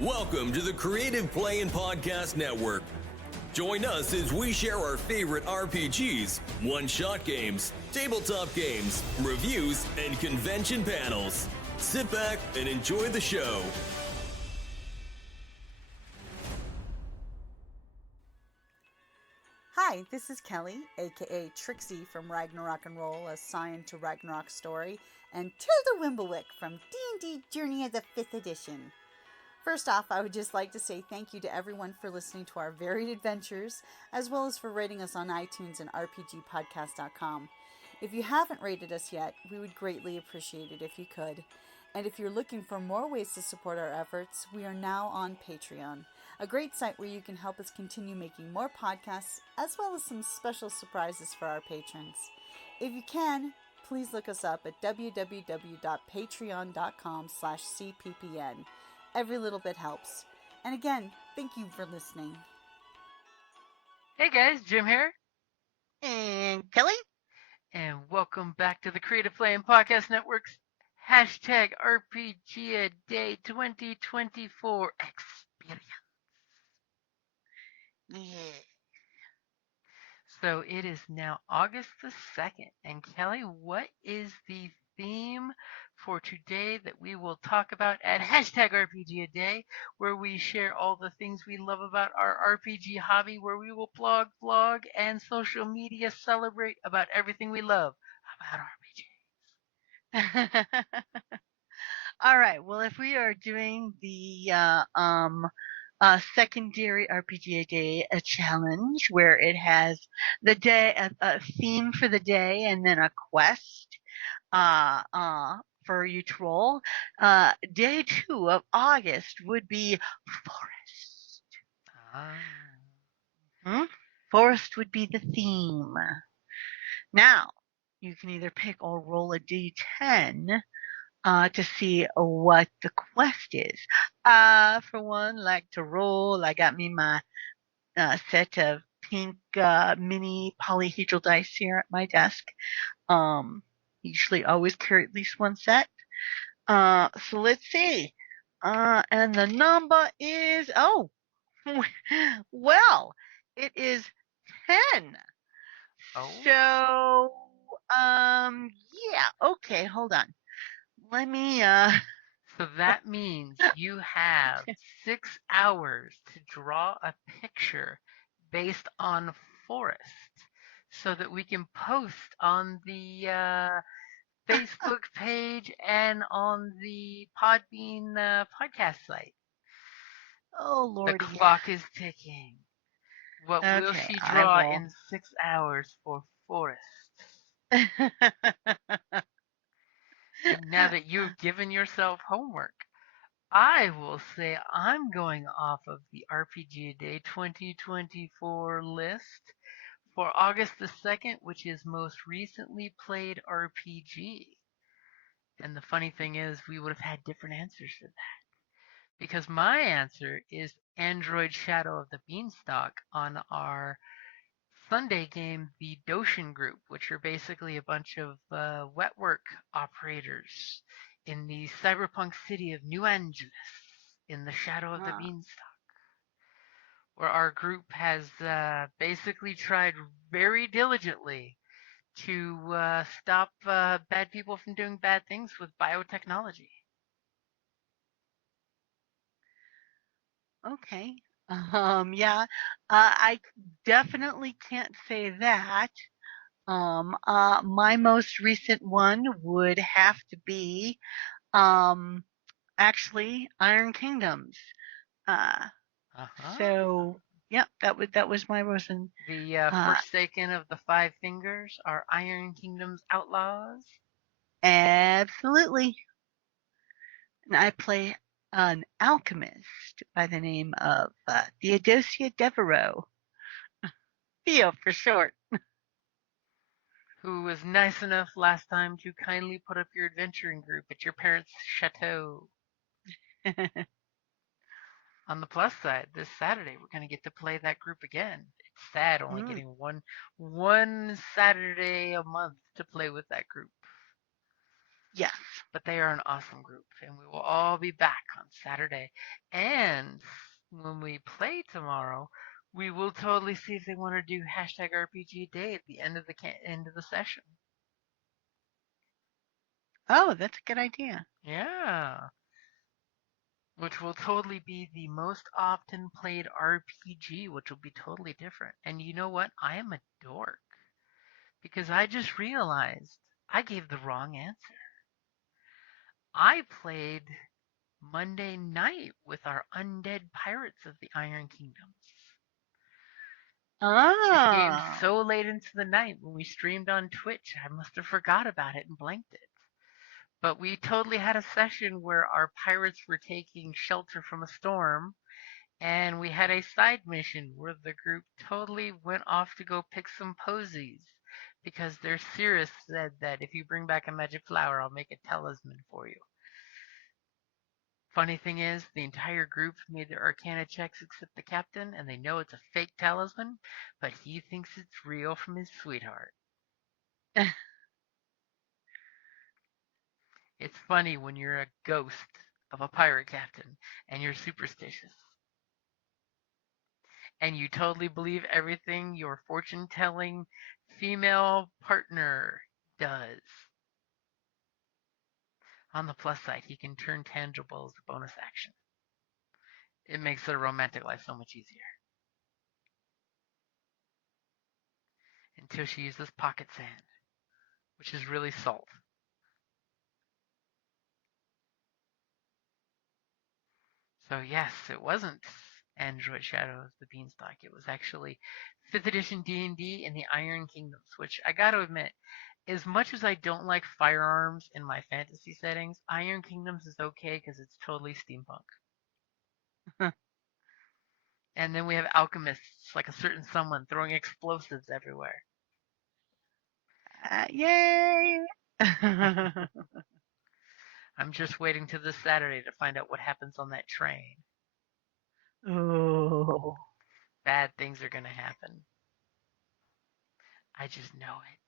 Welcome to the Creative Play and Podcast Network. Join us as we share our favorite RPGs, one-shot games, tabletop games, reviews, and convention panels. Sit back and enjoy the show. Hi, this is Kelly, aka Trixie from Ragnarok and Roll, a Scion to Ragnarok story, and Tilda Wimblewick from D&D Journey of the 5th Edition. First off, I would just like to say thank you to everyone for listening to our varied adventures, as well as for rating us on iTunes and RPGpodcast.com. If you haven't rated us yet, we would greatly appreciate it if you could. And if you're looking for more ways to support our efforts, we are now on Patreon, a great site where you can help us continue making more podcasts, as well as some special surprises for our patrons. If you can, please look us up at www.patreon.com/cppn. Every little bit helps. And again, thank you for listening. Hey guys, Jim here. And Kelly? And welcome back to the Creative Play and Podcast Network's hashtag RPGaDAY2024 experience. Yeah. So it is now August the 2nd. And Kelly, what is the theme for today that we will talk about at hashtag RPGaDay, where we share all the things we love about our RPG hobby, where we will blog, and social media celebrate about everything we love about RPGs. All right. Well, if we are doing the secondary RPG Day challenge, where it has the day a theme for the day and then a quest for you to roll, day 2 of August would be forest. Forest would be the theme. Now, you can either pick or roll a d10 to see what the quest is. For one, like to roll. I got me my set of pink mini polyhedral dice here at my desk. Usually always carry at least one set. So let's see. And the number is, well, it is 10. Oh. So, yeah, okay, hold on. Let me, So that means you have 6 hours to draw a picture based on forest so that we can post on the Facebook page and on the Podbean podcast site. oh, Lordy. The clock is ticking. What will Okay, she draw will. in 6 hours for forest? And now that you've given yourself homework, I will say I'm going off of the RPG Day 2024 list for August the 2nd, which is most recently played RPG. And the funny thing is, we would have had different answers for that. Because my answer is Android Shadow of the Beanstalk on our Sunday game, the Doshin Group, which are basically a bunch of wetwork operators in the cyberpunk city of New Angeles in the shadow of the Beanstalk, where our group has basically tried very diligently to stop bad people from doing bad things with biotechnology. Okay. Yeah, I definitely can't say that. My most recent one would have to be, actually Iron Kingdoms. So, yep, that was my version. The Forsaken of the Five Fingers are Iron Kingdom's outlaws. Absolutely. And I play an alchemist by the name of Theodosia Devereaux. Theo for short. Who was nice enough last time to kindly put up your adventuring group at your parents' chateau. On the plus side, this Saturday we're going to get to play that group again. It's sad only getting one Saturday a month to play with that group. Yes. But they are an awesome group, and we will all be back on Saturday. And when we play tomorrow, we will totally see if they want to do hashtag RPG Day at the end of the session. Oh, that's a good idea. Yeah. Which will totally be the most often played RPG, which will be totally different. And you know what? I am a dork. Because I just realized I gave the wrong answer. I played Monday night with our undead pirates of the Iron Kingdoms. It came Ah. so late into the night when we streamed on Twitch, I must have forgot about it and blanked it. But we totally had a session where our pirates were taking shelter from a storm, and we had a side mission where the group totally went off to go pick some posies because their seeress said that if you bring back a magic flower, I'll make a talisman for you. Funny thing is, the entire group made their arcana checks except the captain, and they know it's a fake talisman, but he thinks it's real from his sweetheart. It's funny when you're a ghost of a pirate captain and you're superstitious. And you totally believe everything your fortune telling female partner does. On the plus side, he can turn tangible as a bonus action. It makes their romantic life so much easier. Until she uses pocket sand, which is really salt. So yes, it wasn't Android Shadow of the Beanstalk. It was actually 5th edition D&D in the Iron Kingdoms, which I gotta admit, as much as I don't like firearms in my fantasy settings, Iron Kingdoms is okay because it's totally steampunk. And then we have alchemists, like a certain someone, throwing explosives everywhere. Yay! I'm just waiting till this Saturday to find out what happens on that train. Oh. Bad things are gonna happen. I just know it.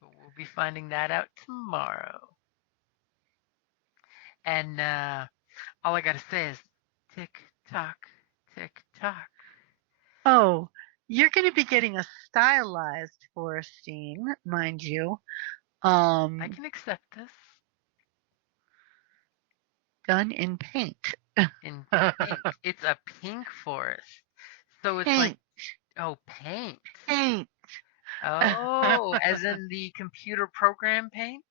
But we'll be finding that out tomorrow. And all I gotta say is tick tock, tick tock. Oh, you're going to be getting a stylized forest scene, mind you. I can accept this. Done in paint. In pink. It's a pink forest. So it's like, oh, paint. Paint. Oh, as in the computer program paint?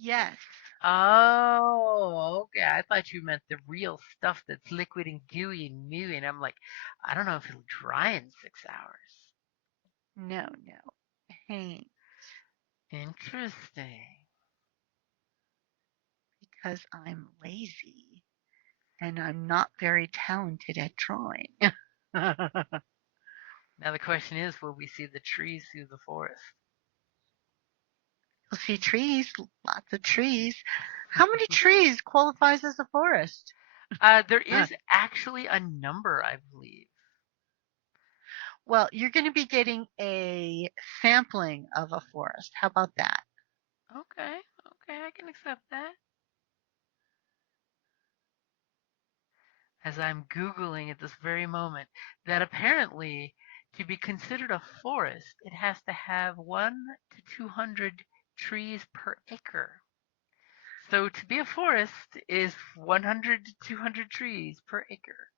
Yes. Oh, okay. I thought you meant the real stuff that's liquid and gooey and mooey, and I'm like, I don't know if it'll dry in 6 hours. No. Paint. Interesting. Because I'm lazy and I'm not very talented at drawing. Now the question is, will we see the trees through the forest? You'll see trees, lots of trees. How many trees qualifies as a forest? There is actually a number, I believe. Well, you're going to be getting a sampling of a forest. How about that? Okay, I can accept that. As I'm Googling at this very moment, that apparently to be considered a forest, it has to have 1 to 200 trees per acre. So to be a forest is 100 to 200 trees per acre.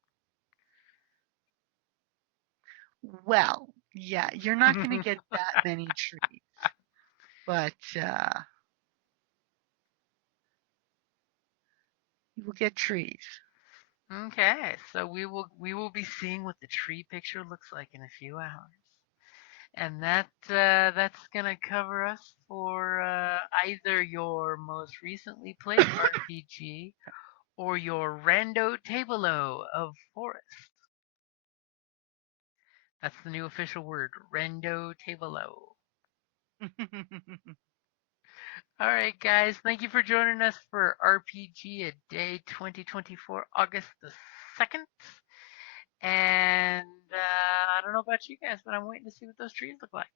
Well, yeah, you're not going to get that many trees, but you will get trees. Okay, so we will be seeing what the tree picture looks like in a few hours. And that's gonna cover us for either your most recently played RPG or your rando tableau of forest. That's the new official word, rando tableau. All right, guys, thank you for joining us for RPG a Day 2024 August the 2nd. And I don't know about you guys, but I'm waiting to see what those trees look like.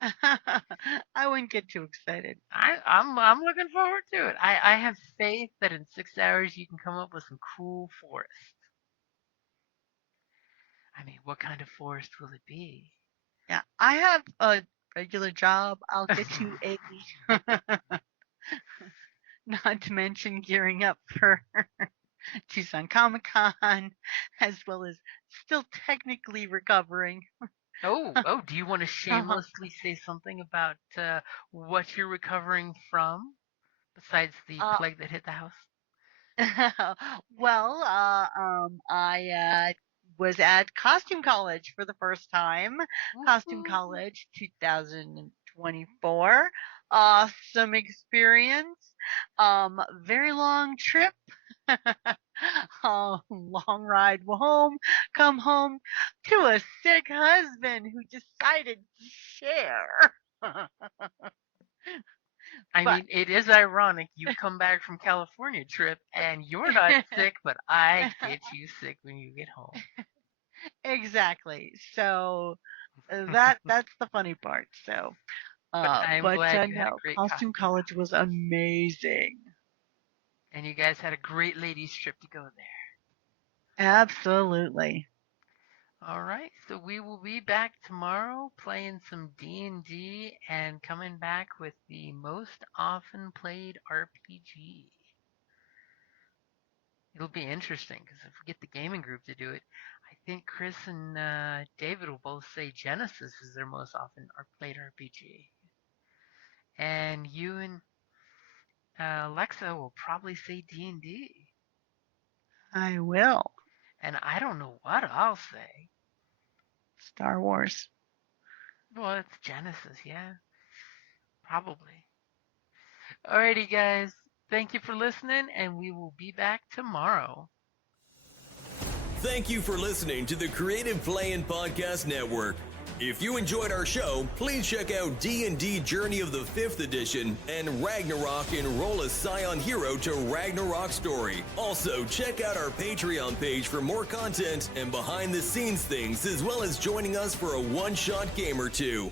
I wouldn't get too excited. I'm looking forward to it. I have faith that in 6 hours you can come up with some cool forest. I mean, what kind of forest will it be? Yeah, I have a regular job. I'll get you a not to mention gearing up for Tucson Comic Con, as well as still technically recovering. Oh, do you want to shamelessly say something about what you're recovering from, besides the Uh, plague that hit the house? well, I was at Costume College for the first time. Costume Woohoo. College 2024. Awesome experience. Very long trip. Long ride home. Come home to a sick husband who decided to share. I But mean, it is ironic you come back from California trip and you're not sick, but I get you sick when you get home. exactly. So that's the funny part. So, But I'm glad you had a no, great Costume costume College was amazing. and you guys had a great ladies trip to go there. Absolutely. All right, so we will be back tomorrow playing some D&D and coming back with the most often played RPG. It'll be interesting because if we get the gaming group to do it, I think Chris and David will both say Genesis is their most often played RPG. And you and Alexa will probably say D&D. I will. And I don't know what I'll say. Star Wars. Well, it's Genesis, yeah. Probably. Alrighty, guys. Thank you for listening, and we will be back tomorrow. Thank you for listening to the Creative Play and Podcast Network. If you enjoyed our show, please check out D&D Journey of the 5th Edition and Ragnarok Enroll a Scion Hero to Ragnarok Story. Also, check out our Patreon page for more content and behind-the-scenes things, as well as joining us for a one-shot game or two.